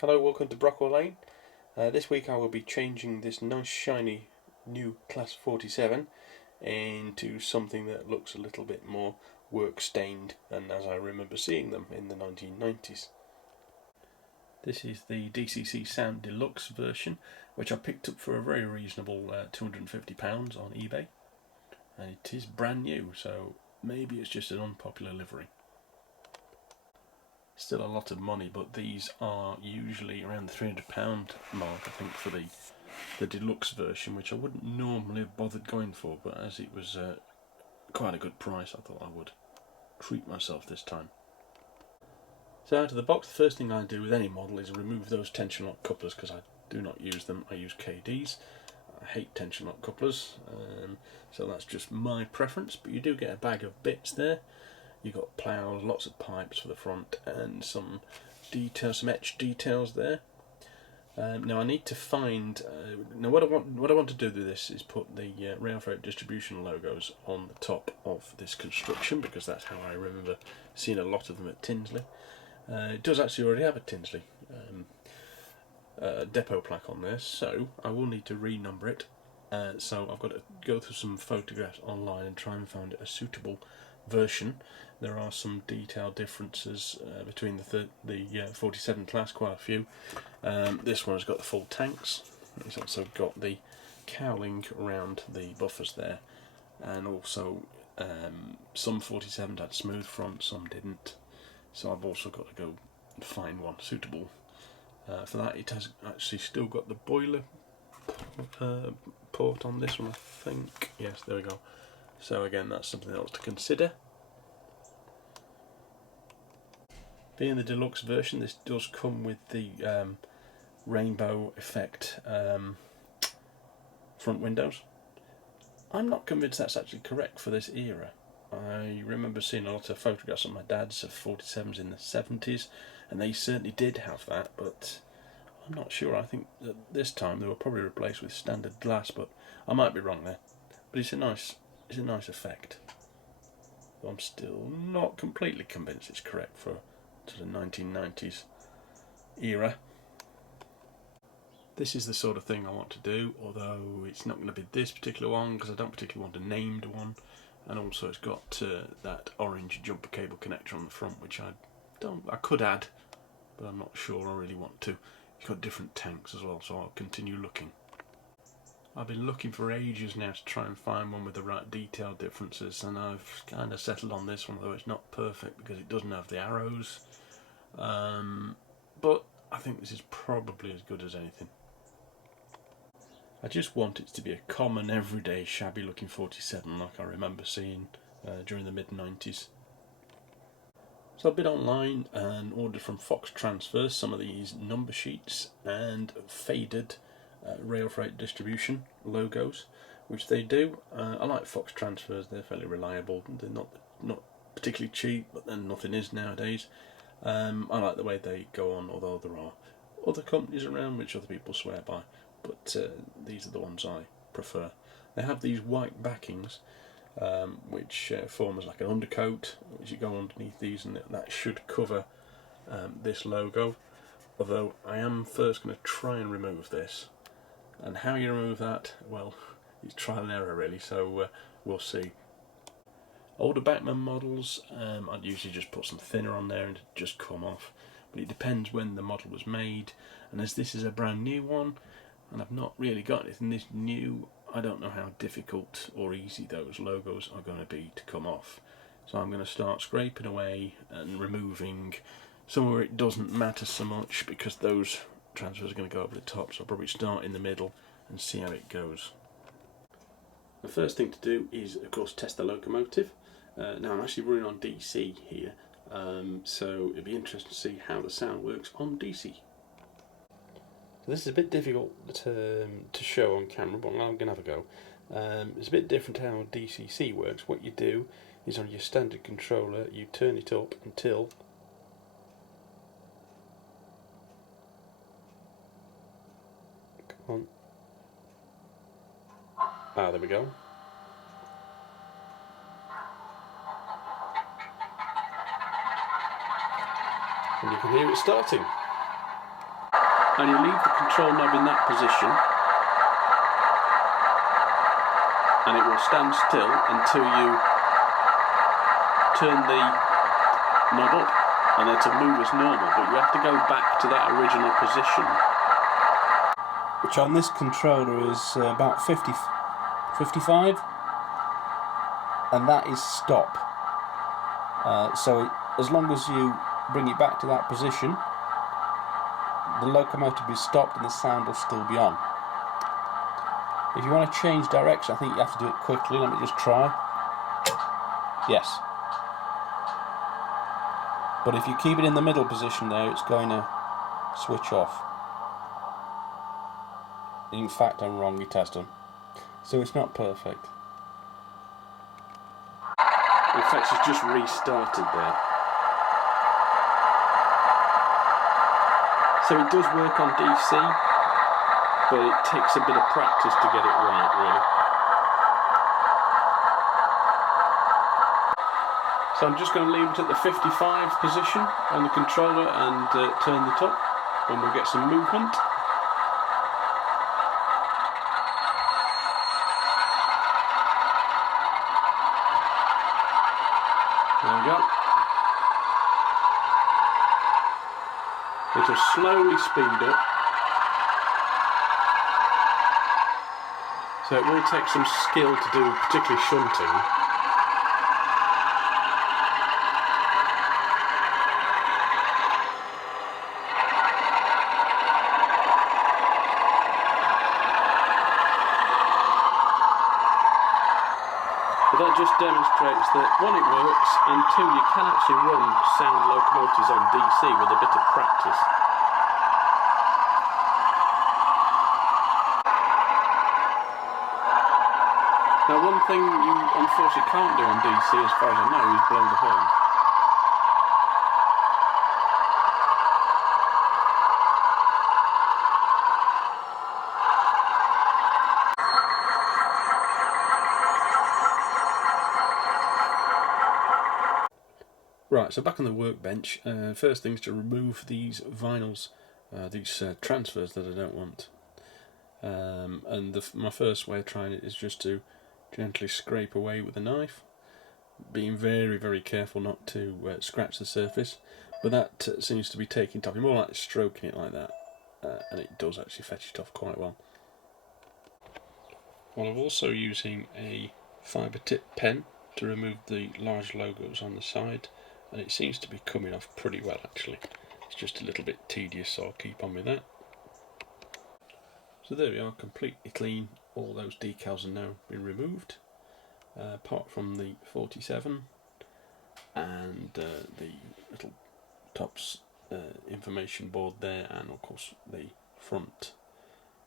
Hello, welcome to Brockwell Lane. This week I will be changing this nice shiny new Class 47 into something that looks a little bit more work stained than as I remember seeing them in the 1990s. This is the DCC Sound Deluxe version, which I picked up for a very reasonable £250 on eBay, and it is brand new, so maybe it's just an unpopular livery. Still a lot of money, but these are usually around the £300 mark, I think, for the deluxe version, which I wouldn't normally have bothered going for, but as it was quite a good price, I thought I would treat myself this time. So out of the box, the first thing I do with any model is remove those tension lock couplers, because I do not use them. I use KDs. I hate tension lock couplers, so that's just my preference, but you do get a bag of bits there. You've got ploughs, lots of pipes for the front, and some details, some etched details there. Now I need to find. Now what I want to do with this is put the rail freight distribution logos on the top of this construction, because that's how I remember seeing a lot of them at Tinsley. It does actually already have a Tinsley depot plaque on there, so I will need to renumber it. So I've got to go through some photographs online and try and find a suitable version. There are some detail differences between the 47 class, quite a few. This one has got the full tanks. It's also got the cowling around the buffers there, and also some 47s had smooth front, some didn't. So I've also got to go and find one suitable for that. It has actually still got the boiler port on this one, I think. Yes, there we go. So again, that's something else to consider. Being the deluxe version, this does come with the rainbow effect front windows. I'm not convinced that's actually correct for this era. I remember seeing a lot of photographs of my dad's of 47s in the 70s, and they certainly did have that, but I'm not sure. I think that this time they were probably replaced with standard glass, but I might be wrong there. But it's a nice effect. I'm still not completely convinced it's correct for the 1990s era. This is the sort of thing I want to do, although it's not going to be this particular one because I don't particularly want a named one, and also it's got that orange jumper cable connector on the front, which I could add, but I'm not sure I really want to. It's got different tanks as well, so I'll continue looking. I've been looking for ages now to try and find one with the right detail differences, and I've kind of settled on this one, although it's not perfect because it doesn't have the arrows. But I think this is probably as good as anything. I just want it to be a common, everyday, shabby looking 47 like I remember seeing during the mid-90s. So I've been online and ordered from Fox Transfers some of these number sheets and faded rail freight distribution logos, which they do. I like Fox Transfers, they're fairly reliable. They're not particularly cheap, but then nothing is nowadays. I like the way they go on, although there are other companies around which other people swear by, but these are the ones I prefer. They have these white backings which form as like an undercoat, which you go underneath these, and that should cover this logo, although I am first going to try and remove this. And how you remove that, well, it's trial and error really, so we'll see. Older Bachmann models, I'd usually just put some thinner on there and it'd just come off, but it depends when the model was made, and as this is a brand new one and I've not really got anything this new, I don't know how difficult or easy those logos are going to be to come off. So I'm going to start scraping away and removing somewhere it doesn't matter so much, because those transfers are going to go over the top, so I'll probably start in the middle and see how it goes. The first thing to do is, of course, test the locomotive. Now I'm actually running on DC here, so it'd be interesting to see how the sound works on DC. So this is a bit difficult to show on camera, but I'm going to have a go. It's a bit different how DCC works. What you do is, on your standard controller, you turn it up until there we go. And you can hear it starting. and you leave the control knob in that position, and it will stand still until you turn the knob up, and then to move as normal, but you have to go back to that original position, which on this controller is about 55, and that is stop. So as long as you bring it back to that position, the locomotive will be stopped and the sound will still be on. If you want to change direction, I think you have to do it quickly. Let me just try. Yes. But if you keep it in the middle position there, it's going to switch off. In fact, I'm wrong, it has done. So it's not perfect. In fact, it's just restarted there. So it does work on DC, but it takes a bit of practice to get it right, really. So I'm just going to leave it at the 55 position on the controller and turn it up, and we'll get some movement. There we go. It'll slowly speed up. So it will take some skill to do, particularly shunting. But that just demonstrates that, one, it works, and two, you can actually run sound locomotives on DC with a bit of practice. Now, one thing you unfortunately can't do on DC, as far as I know, is blow the horn. Right, so back on the workbench, first thing is to remove these vinyls, these transfers that I don't want. And my first way of trying it is just to gently scrape away with a knife, being very, very careful not to scratch the surface, but that seems to be taking time. More like stroking it like that, and it does actually fetch it off quite well. Well, I'm also using a fibre tip pen to remove the large logos on the side, and it seems to be coming off pretty well actually. It's just a little bit tedious, so I'll keep on with that. So there we are, completely clean. All those decals are now been removed, apart from the 47 and the little tops information board there, and of course the front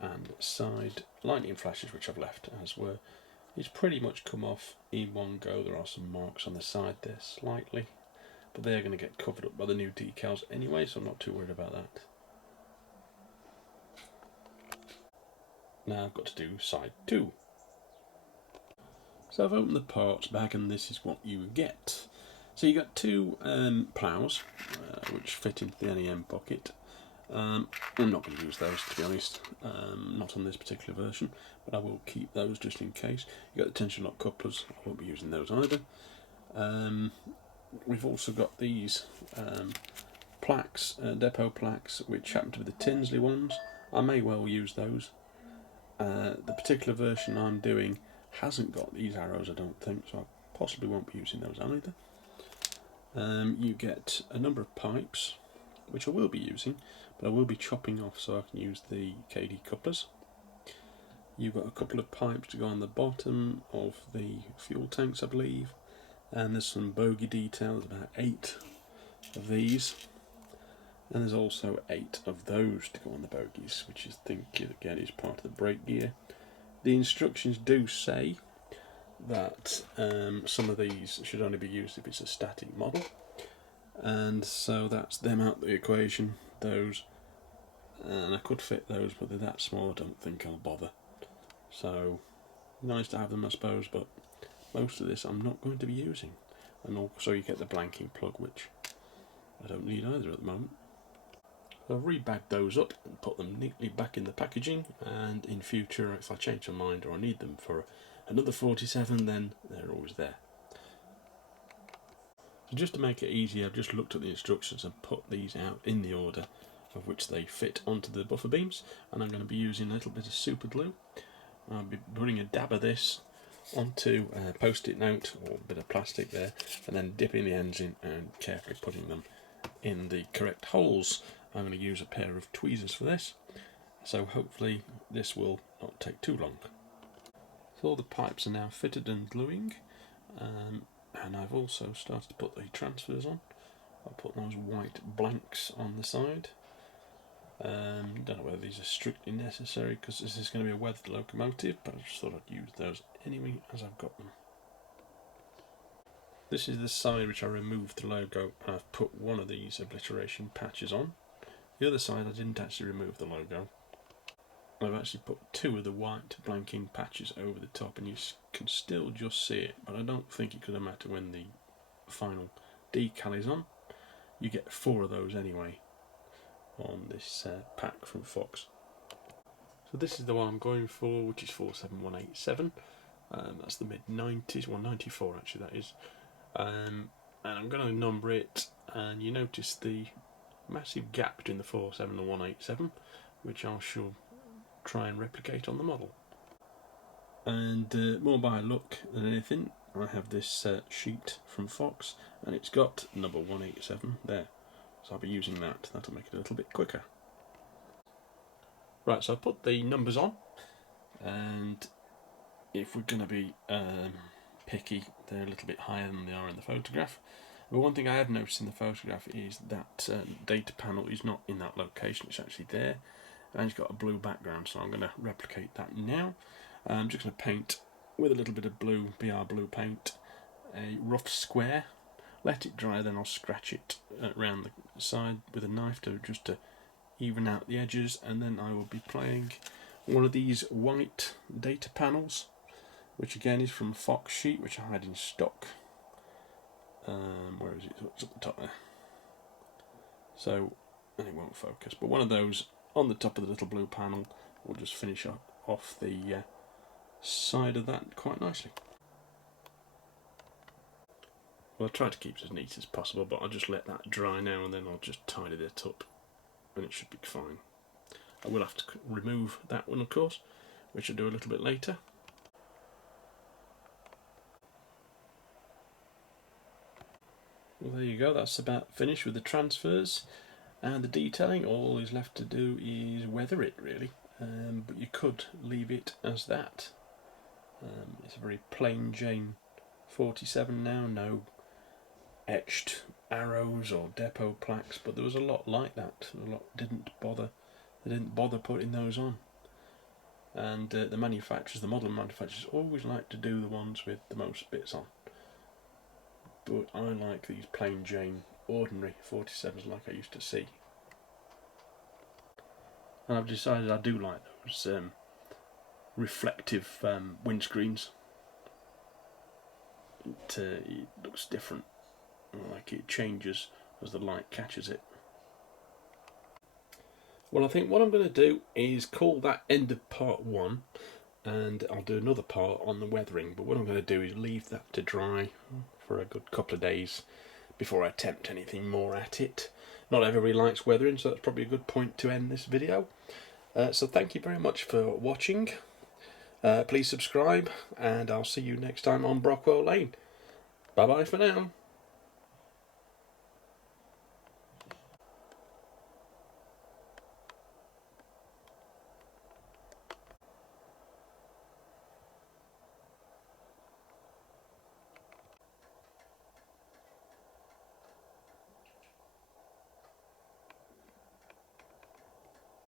and side lightning flashes, which I've left as were. It's pretty much come off in one go. There are some marks on the side there slightly, but they're going to get covered up by the new decals anyway, so I'm not too worried about that. Now I've got to do side 2. So I've opened the parts bag, and this is what you get. So you got two ploughs, which fit into the NEM pocket. I'm not going to use those, to be honest, not on this particular version, but I will keep those just in case. You got the tension lock couplers, I won't be using those either. We've also got these plaques, depot plaques, which happen to be the Tinsley ones. I may well use those. The particular version I'm doing hasn't got these arrows, I don't think, so I possibly won't be using those either. You get a number of pipes, which I will be using, but I will be chopping off so I can use the KD couplers. You've got a couple of pipes to go on the bottom of the fuel tanks, I believe, and there's some bogie details, about 8 of these. And there's also 8 of those to go on the bogies, which I think again is part of the brake gear. The instructions do say that some of these should only be used if it's a static model, and so that's them out the equation, those, and I could fit those, but they're that small I don't think I'll bother. So nice to have them, I suppose, but most of this I'm not going to be using. And also you get the blanking plug, which I don't need either at the moment. So I've rebagged those up and put them neatly back in the packaging, and in future if I change my mind or I need them for another 47, then they're always there. So just to make it easy, I've just looked at the instructions and put these out in the order of which they fit onto the buffer beams, and I'm going to be using a little bit of super glue. I'll be putting a dab of this onto a post-it note or a bit of plastic there, and then dipping the ends in and carefully putting them in the correct holes. I'm going to use a pair of tweezers for this, so hopefully this will not take too long. So all the pipes are now fitted and gluing, and I've also started to put the transfers on. I'll put those white blanks on the side. Don't know whether these are strictly necessary because this is going to be a weathered locomotive, but I just thought I'd use those anyway as I've got them. This is the side which I removed the logo, and I've put one of these obliteration patches on. The other side I didn't actually remove the logo. I've actually put two of the white blanking patches over the top, and you can still just see it, but I don't think it could matter when the final decal is on. You get 4 of those anyway on this pack from Fox. So this is the one I'm going for, which is 47187. That's the mid-90s, well 94 actually that is. And I'm going to number it, and you notice the massive gap between the 47 and 187, which I shall try and replicate on the model. And more by luck than anything, I have this sheet from Fox, and it's got number 187 there. So I'll be using that. That'll make it a little bit quicker. Right, so I put the numbers on, and if we're going to be picky, they're a little bit higher than they are in the photograph. But one thing I have noticed in the photograph is that data panel is not in that location, it's actually there, and it's got a blue background, so I'm going to replicate that now. I'm just going to paint with a little bit of blue, BR blue paint, a rough square. Let it dry, then I'll scratch it around the side with a knife to even out the edges, and then I will be playing one of these white data panels, which again is from Fox sheet, which I had in stock. Where is it? It's at the top there. So, and it won't focus, but one of those on the top of the little blue panel will just finish off the side of that quite nicely. Well, I'll try to keep it as neat as possible, but I'll just let that dry now, and then I'll just tidy that up, and it should be fine. I will have to remove that one, of course, which I'll do a little bit later. Well, there you go, that's about finished with the transfers and the detailing. All is left to do is weather it, really, but you could leave it as that. It's a very plain Jane 47 now, no etched arrows or depot plaques, but there was a lot like that. A lot didn't bother putting those on, and the manufacturers, the model manufacturers, always like to do the ones with the most bits on. But I like these plain Jane ordinary 47s like I used to see, and I've decided I do like those reflective windscreens. It looks different, like it changes as the light catches it. Well, I think what I'm going to do is call that end of part 1, and I'll do another part on the weathering, but what I'm going to do is leave that to dry for a good couple of days before I attempt anything more at it. Not everybody likes weathering, so that's probably a good point to end this video. So thank you very much for watching. Please subscribe, and I'll see you next time on Brockwell Lane. Bye bye for now.